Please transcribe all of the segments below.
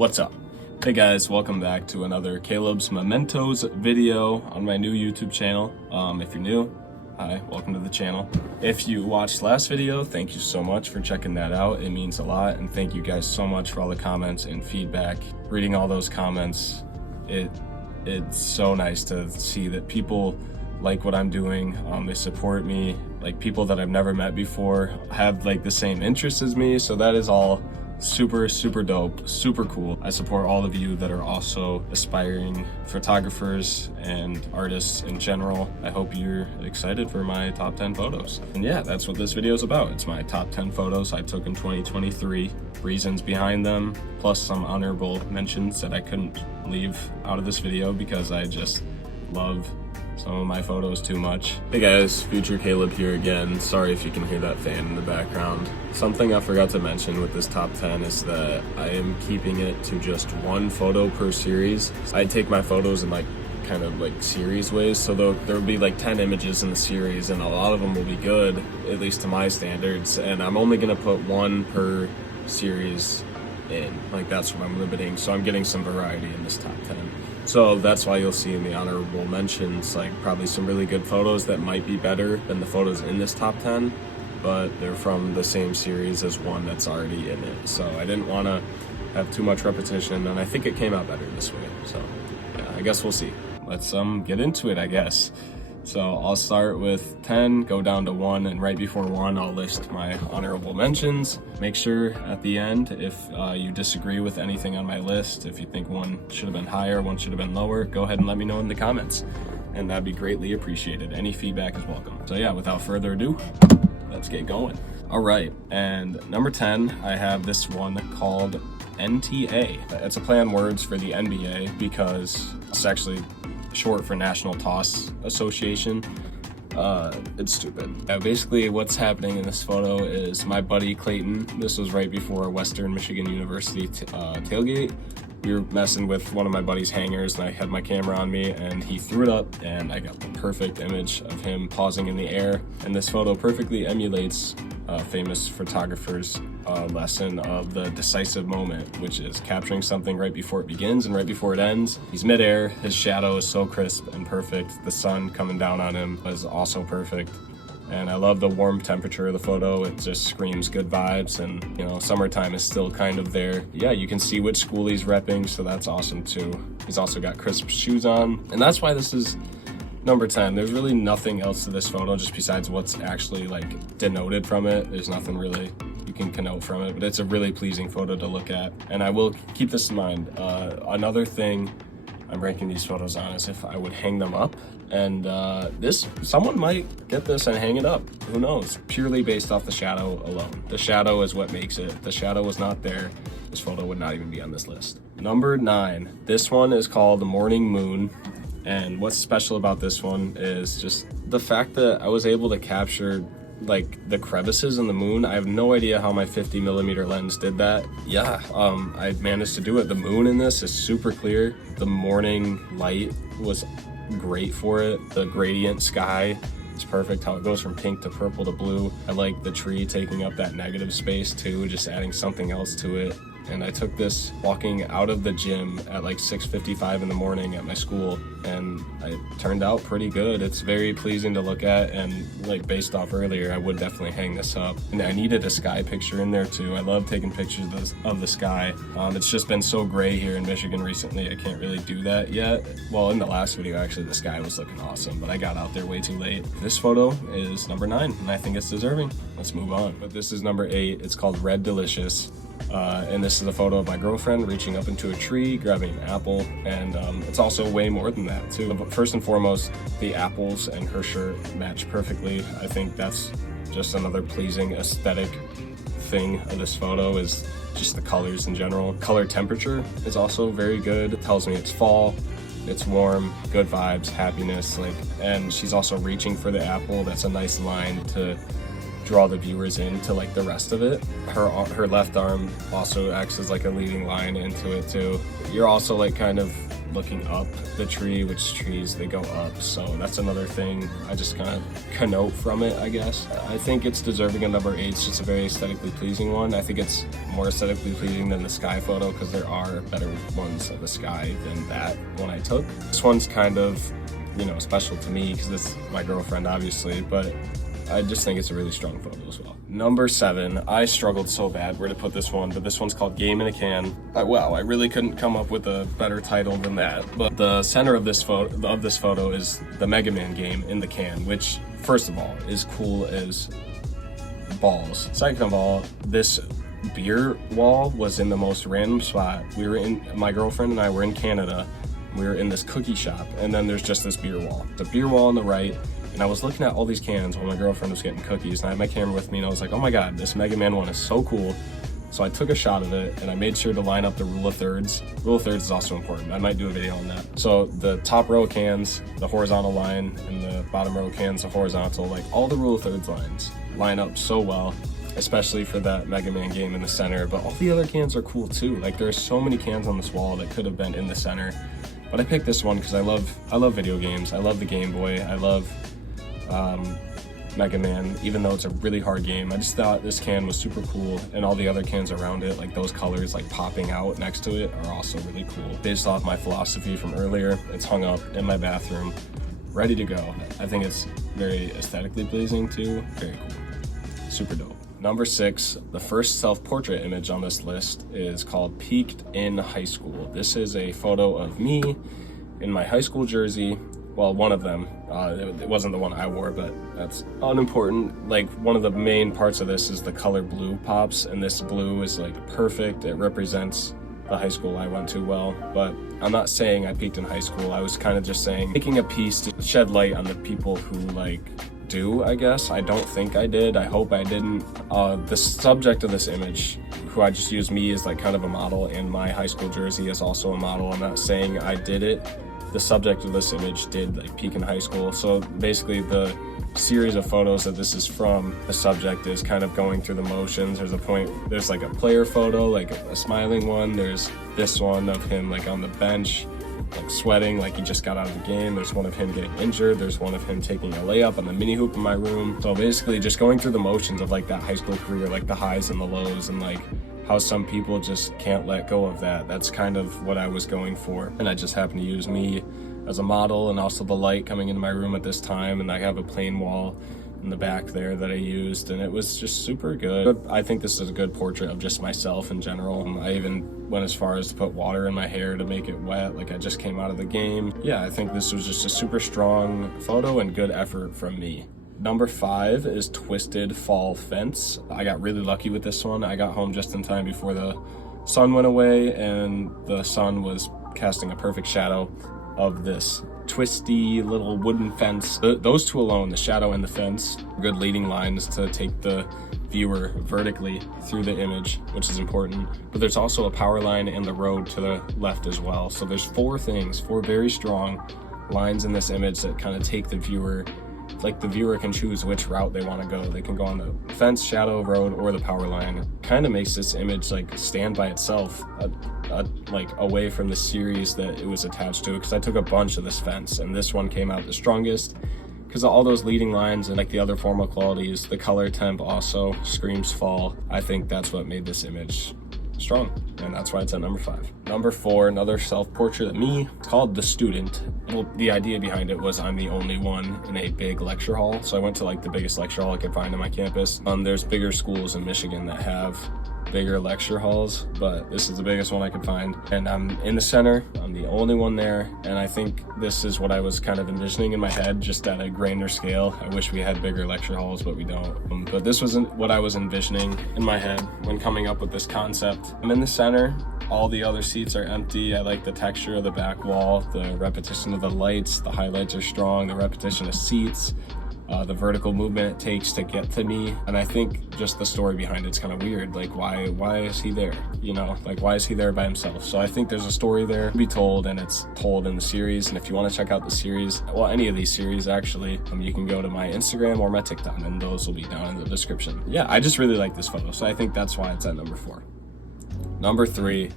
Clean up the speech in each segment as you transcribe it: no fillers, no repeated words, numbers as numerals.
What's up? Hey guys, welcome back to another Caleb's Mementos video on my new YouTube channel. If you're new, hi, welcome to the channel. If you watched last video, thank you so much for checking that out. It means a lot, and thank you guys so much for all the comments and feedback. Reading all those comments, it's so nice to see that people like what I'm doing. They support me, like people that I've never met before have like the same interests as me, so that is all super dope, super cool. I support all of you that are also aspiring photographers and artists in general. I hope you're excited for my top 10 photos. And yeah, that's what this video is about. It's my top 10 photos I took in 2023, reasons behind them, plus some honorable mentions that I couldn't leave out of this video because I just love some of my photos too much. Hey guys, future Caleb here again. Sorry if you can hear that fan in the background. Something I forgot to mention with this top 10 is that I am keeping it to just one photo per series. I take my photos in like kind of like series ways, so there will be like 10 images in the series and a lot of them will be good, at least to my standards, and I'm only gonna put one per series in. Like that's what I'm limiting, so I'm getting some variety in this top 10. So that's why you'll see in the honorable mentions like probably some really good photos that might be better than the photos in this top 10, but they're from the same series as one that's already in it. So I didn't want to have too much repetition, and I think it came out better this way. So yeah, I guess we'll see. Let's get into it, I guess. So I'll start with 10, go down to 1, and right before 1 I'll list my honorable mentions. Make sure at the end, if you disagree with anything on my list, if you think one should have been higher, one should have been lower, go ahead and let me know in the comments, and that'd be greatly appreciated. Any feedback is welcome. So yeah, without further ado, let's get going. All right, and number 10, I have this one called NTA. It's a play on words for the NBA because it's actually short for National Toss Association. It's stupid. Basically what's happening in this photo is my buddy Clayton, this was right before Western Michigan University tailgate. We were messing with one of my buddy's hangers and I had my camera on me and he threw it up and I got the perfect image of him pausing in the air. And this photo perfectly emulates famous photographer's lesson of the decisive moment, which is capturing something right before it begins and right before it ends. He's midair, his shadow is so crisp and perfect. The sun coming down on him is also perfect. And I love the warm temperature of the photo. It just screams good vibes, and you know, summertime is still kind of there. Yeah, you can see which school he's repping, so that's awesome too. He's also got crisp shoes on, and that's why this is number 10. There's really nothing else to this photo just besides what's actually like denoted from it. There's nothing really you can connote from it, but it's a really pleasing photo to look at. And I will keep this in mind. Another thing I'm ranking these photos on is if I would hang them up, and someone might get this and hang it up, who knows, purely based off the shadow alone. The shadow is what makes it. If the shadow was not there, this photo would not even be on this list. Number 9, this one is called Morning Moon, and what's special about this one is just the fact that I was able to capture like the crevices in the moon. I have no idea how my 50mm lens did that. Yeah, I managed to do it. The moon in this is super clear. The morning light was great for it. The gradient sky is perfect, how it goes from pink to purple to blue. I like the tree taking up that negative space too, just adding something else to it. And I took this walking out of the gym at like 6:55 in the morning at my school, and it turned out pretty good. It's very pleasing to look at, and like based off earlier, I would definitely hang this up. And I needed a sky picture in there too. I love taking pictures of the sky. It's just been so gray here in Michigan recently, I can't really do that yet. Well, in the last video, actually, the sky was looking awesome, but I got out there way too late. This photo is number 9, and I think it's deserving. Let's move on. But this is number 8. It's called Red Delicious. And this is a photo of my girlfriend reaching up into a tree, grabbing an apple, and it's also way more than that too. But first and foremost, the apples and her shirt match perfectly. I think that's just another pleasing aesthetic thing of this photo, is just the colors in general. Color temperature is also very good. It tells me it's fall, it's warm, good vibes, happiness, and she's also reaching for the apple. That's a nice line to draw the viewers into like the rest of it. Her left arm also acts as like a leading line into it too. You're also like kind of looking up the tree, which trees they go up. So that's another thing I just kind of connote from it, I guess. I think it's deserving of number 8. It's just a very aesthetically pleasing one. I think it's more aesthetically pleasing than the sky photo because there are better ones of the sky than that one I took. This one's kind of, you know, special to me because it's my girlfriend, obviously, but I just think it's a really strong photo as well. Number 7, I struggled so bad where to put this one, but this one's called Game in a Can. Wow, I really couldn't come up with a better title than that. But the center of this photo is the Mega Man game in the can, which, first of all, is cool as balls. Second of all, this beer wall was in the most random spot. My girlfriend and I were in Canada. We were in this cookie shop, and then there's just this beer wall. The beer wall on the right. And I was looking at all these cans while my girlfriend was getting cookies, and I had my camera with me, and I was like, oh my god, this Mega Man one is so cool. So I took a shot of it, and I made sure to line up the rule of thirds. Rule of thirds is also important. I might do a video on that. So the top row of cans, the horizontal line, and the bottom row of cans, the horizontal, like all the rule of thirds lines line up so well, especially for that Mega Man game in the center. But all the other cans are cool too. Like there's so many cans on this wall that could have been in the center. But I picked this one because I love video games. I love the Game Boy. I love Mega Man, even though it's a really hard game. I just thought this can was super cool, and all the other cans around it, like those colors like popping out next to it, are also really cool. Based off my philosophy from earlier, it's hung up in my bathroom, ready to go. I think it's very aesthetically pleasing too. Very cool. Super dope. Number 6, the first self-portrait image on this list is called Peaked in High School. This is a photo of me in my high school jersey. Well, one of them. It wasn't the one I wore, but that's unimportant. Like, one of the main parts of this is the color blue pops, and this blue is like perfect. It represents the high school I went to well, but I'm not saying I peaked in high school. I was kind of just saying, making a piece to shed light on the people who like do, I guess. I don't think I did. I hope I didn't. The subject of this image, who I just used me as like kind of a model, and my high school jersey is also a model. I'm not saying I did it. The subject of this image did like peak in high school. So basically the series of photos that this is from, the subject is kind of going through the motions. There's like a player photo, like a smiling one. There's this one of him like on the bench, like sweating, like he just got out of the game. There's one of him getting injured. There's one of him taking a layup on the mini hoop in my room. So basically just going through the motions of like that high school career, like the highs and the lows, and like how some people just can't let go of that. That's kind of what I was going for. And I just happened to use me as a model, and also the light coming into my room at this time, and I have a plain wall in the back there that I used, and it was just super good. I think this is a good portrait of just myself in general. I even went as far as to put water in my hair to make it wet, like I just came out of the game. Yeah, I think this was just a super strong photo and good effort from me. Number 5 is Twisted Fall Fence. I got really lucky with this one. I got home just in time before the sun went away, and the sun was casting a perfect shadow of this twisty little wooden fence. Those two alone, the shadow and the fence, good leading lines to take the viewer vertically through the image, which is important. But there's also a power line and the road to the left as well. So there's 4 very strong lines in this image that kind of take the viewer, like the viewer can choose which route they want to go. They can go on the fence, shadow, road, or the power line. It kind of makes this image like stand by itself, like away from the series that it was attached to, because I took a bunch of this fence, and this one came out the strongest because of all those leading lines and like the other formal qualities. The color temp also screams fall. I think that's what made this image strong, and that's why it's at number 5. Number 4, another self-portrait of me. It's called The Student. Well, the idea behind it was I'm the only one in a big lecture hall, so I went to like the biggest lecture hall I could find on my campus. There's bigger schools in Michigan that have bigger lecture halls, but this is the biggest one I could find, and I'm in the center. I'm the only one there, and I think this is what I was kind of envisioning in my head, just at a grander scale. I wish we had bigger lecture halls, but we don't. But this wasn't what I was envisioning in my head when coming up with this concept. I'm in the center. All the other seats are empty. I like the texture of the back wall, the repetition of the lights, the highlights are strong, the repetition of seats, the vertical movement it takes to get to me. And I think just the story behind it's kind of weird. Like, why is he there? You know, like, why is he there by himself? So I think there's a story there to be told, and it's told in the series. And if you want to check out the series, well, any of these series actually, you can go to my Instagram or my TikTok, and those will be down in the description. Yeah, I just really like this photo, so I think that's why it's at number 4. Number 3.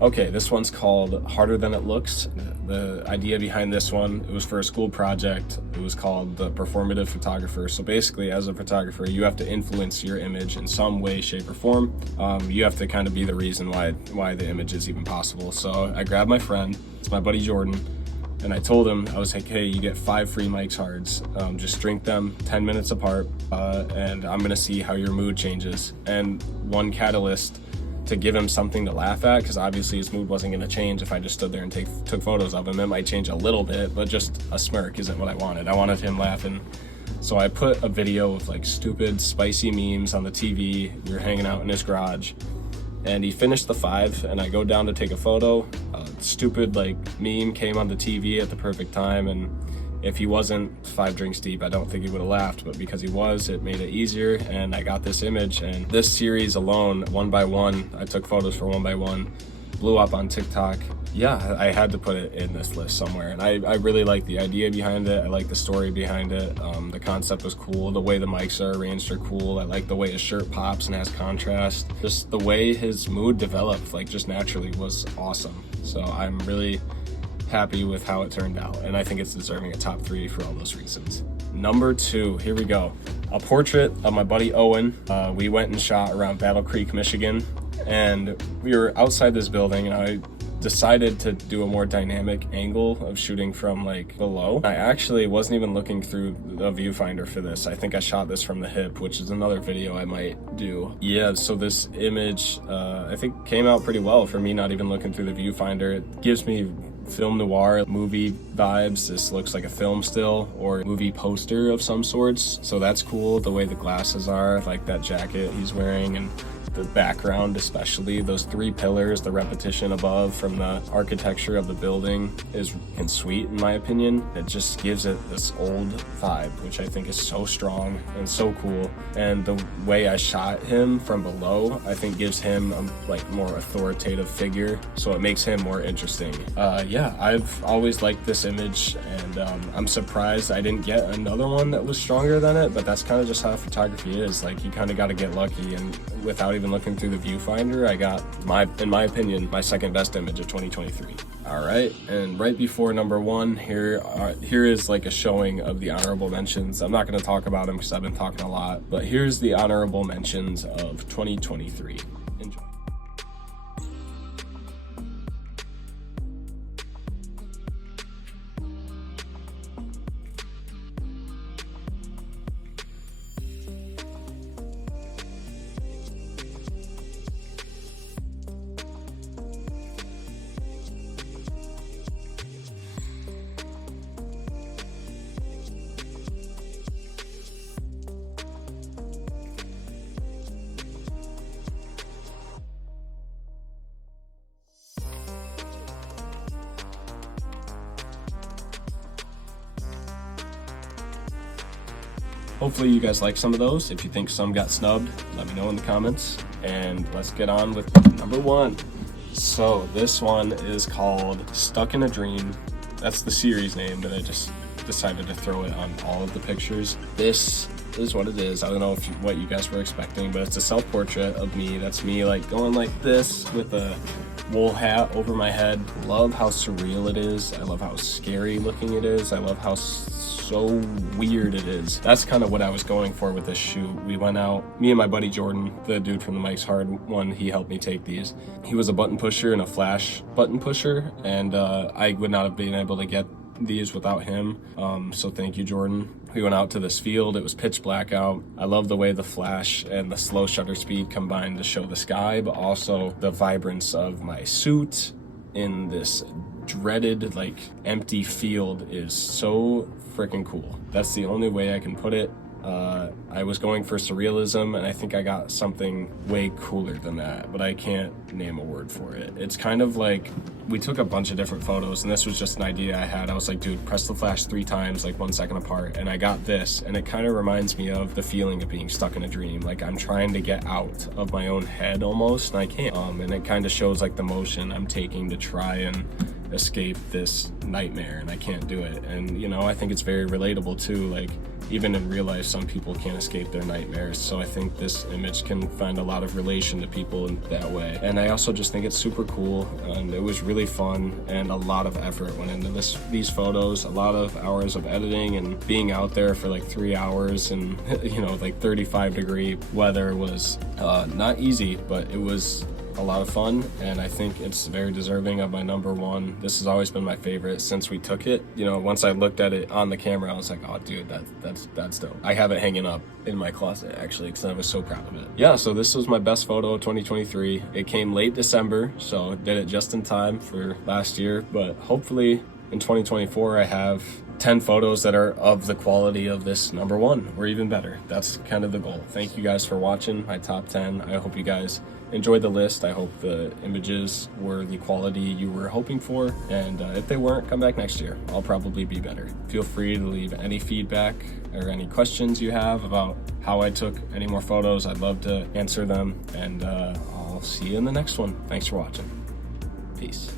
Okay, this one's called Harder Than It Looks. The idea behind this one, it was for a school project. It was called The Performative Photographer. So basically, as a photographer, you have to influence your image in some way, shape, or form. You have to kind of be the reason why the image is even possible. So I grabbed my friend, it's my buddy Jordan, and I told him, I was like, hey, you get 5 free Mike's Hards. Just drink them 10 minutes apart, and I'm gonna see how your mood changes. And one catalyst to give him something to laugh at, because obviously his mood wasn't going to change if I just stood there and took photos of him. It might change a little bit, but just a smirk isn't what I wanted. I wanted him laughing. So I put a video of like stupid, spicy memes on the TV. We were hanging out in his garage, and he finished the 5, and I go down to take a photo. A stupid like meme came on the TV at the perfect time, and if he wasn't 5 drinks deep, I don't think he would have laughed, but because he was, it made it easier, and I got this image. And this series alone, one by one, I took photos for one by one, blew up on TikTok. Yeah, I had to put it in this list somewhere, and I really like the idea behind it. I like the story behind it. The concept was cool. The way the mics are arranged are cool. I like the way his shirt pops and has contrast. Just the way his mood developed, like just naturally, was awesome. So I'm really happy with how it turned out, and I think it's deserving a top 3 for all those reasons. Number 2, here we go. A portrait of my buddy Owen. We went and shot around Battle Creek, Michigan, and we were outside this building, and I decided to do a more dynamic angle of shooting from like below. I actually wasn't even looking through the viewfinder for this. I think I shot this from the hip, which is another video I might do. Yeah, so this image I think came out pretty well for me not even looking through the viewfinder. It gives me film noir movie vibes. This looks like a film still or movie poster of some sorts, so that's cool. The way the glasses are, like that jacket he's wearing, and the background, especially those 3 pillars, the repetition above from the architecture of the building is sweet in my opinion. It just gives it this old vibe, which I think is so strong and so cool. And the way I shot him from below, I think gives him a like more authoritative figure, so it makes him more interesting. Yeah, I've always liked this image, and I'm surprised I didn't get another one that was stronger than it, but that's kind of just how photography is. Like, you kind of got to get lucky, and without even looking through the viewfinder, I got in my opinion, my second best image of 2023. All right, and right before number 1, here is like a showing of the honorable mentions. I'm not going to talk about them because I've been talking a lot, but here's the honorable mentions of 2023. Enjoy. Hopefully you guys like some of those. If you think some got snubbed, let me know in the comments. And let's get on with number 1. So this one is called Stuck in a Dream. That's the series name, but I just decided to throw it on all of the pictures. This is what it is. I don't know what you guys were expecting, but it's a self-portrait of me. That's me like going like this with a wool hat over my head. Love how surreal it is. I love how scary looking it is. I love how so weird it is. That's kind of what I was going for with this shoot. We went out, me and my buddy Jordan, the dude from the Mike's Hard one, he helped me take these. He was a button pusher and a flash button pusher, and I would not have been able to get these without him. So thank you, Jordan. We went out to this field. It was pitch black out. I love the way the flash and the slow shutter speed combined to show the sky, but also the vibrance of my suit in this dreaded, like, empty field is so freaking cool. That's the only way I can put it. I was going for surrealism, and I think I got something way cooler than that, but I can't name a word for it. It's kind of like, we took a bunch of different photos, and this was just an idea I had. I was like, dude, press the flash 3 times, like 1 second apart, and I got this, and it kind of reminds me of the feeling of being stuck in a dream. Like, I'm trying to get out of my own head almost, and I can't. And it kind of shows like the motion I'm taking to try and escape this nightmare and I can't do it. And you know, I think it's very relatable too. Like even in real life, some people can't escape their nightmares. So I think this image can find a lot of relation to people in that way. And I also just think it's super cool, and it was really fun, and a lot of effort went into these photos, a lot of hours of editing, and being out there for like 3 hours, and you know, like 35-degree weather was not easy, but it was a lot of fun, and I think it's very deserving of my number one. This has always been my favorite since we took it. You know, once I looked at it on the camera, I was like, oh dude, that's dope. I have it hanging up in my closet actually because I was so proud of it. Yeah, so this was my best photo of 2023. It came late December, so did it just in time for last year, but hopefully in 2024 I have 10 photos that are of the quality of this number one or even better. That's kind of the goal. Thank you guys for watching my top 10. I hope you guys enjoyed the list. I hope the images were the quality you were hoping for, and if they weren't, come back next year. I'll probably be better. Feel free to leave any feedback or any questions you have about how I took any more photos. I'd love to answer them, and I'll see you in the next one. Thanks for watching. Peace.